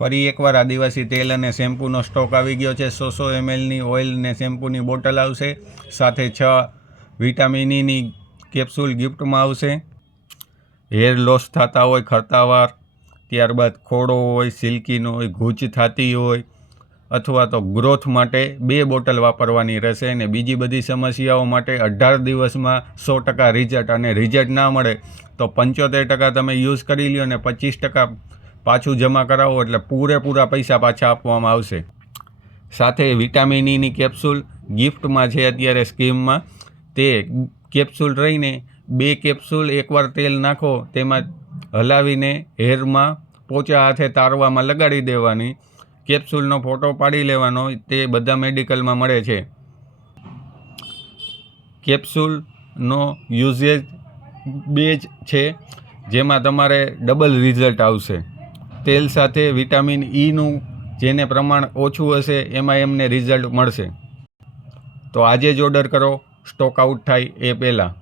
ફરી એકવાર આદિવાસી તેલ અને શેમ્પૂનો સ્ટોક આવી ગયો છે। 100 mlની ઓઇલ ને શેમ્પૂની બોટલ આવશે, સાથે 6 વિટામિન ઈની કેપ્સ્યુલ ગિફ્ટમાં આવશે। હેર લોસ થતા હોય, ખરતા વાર, ત્યારબાદ ખોડો હોય, સિલ્કીનો હોય, ગૂંચ થતી હોય અથવા તો ગ્રોથ માટે 2 બોટલ વાપરવાની રહેશે। અને બીજી બધી સમસ્યાઓ માટે 18 દિવસમાં 100% રિઝલ્ટ, અને રિઝલ્ટ ના મળે તો 75% તમે યુઝ કરી લ્યો અને 25% પાછું જમા કરાવો એટલે પૂરેપૂરા પૈસા પાછા આપવામાં આવશે। સાથે વિટામિન ઈની કેપ્સ્યુલ ગિફ્ટમાં છે અત્યારે સ્કીમમાં। તે કેપ્સ્યુલ રહીને 2 કેપ્સ્યુલ એકવાર તેલ નાખો તેમાં હલાવીને હેરમાં પોચા હાથે તારવામાં લગાડી દેવાની। કેપ્સ્યુલનો ફોટો પાડી લેવાનો, તે બધા મેડિકલમાં મળે છે। કેપ્સ્યુલનો યુઝેજ 2 જ છે, જેમાં તમારે ડબલ રિઝલ્ટ આવશે। તેલ સાથે વિટામિન ઈનું જેને પ્રમાણ ઓછું હશે એમાં એમને રિઝલ્ટ મળશે। તો આજે જ ઓર્ડર કરો, સ્ટોક આઉટ થાય એ પહેલાં।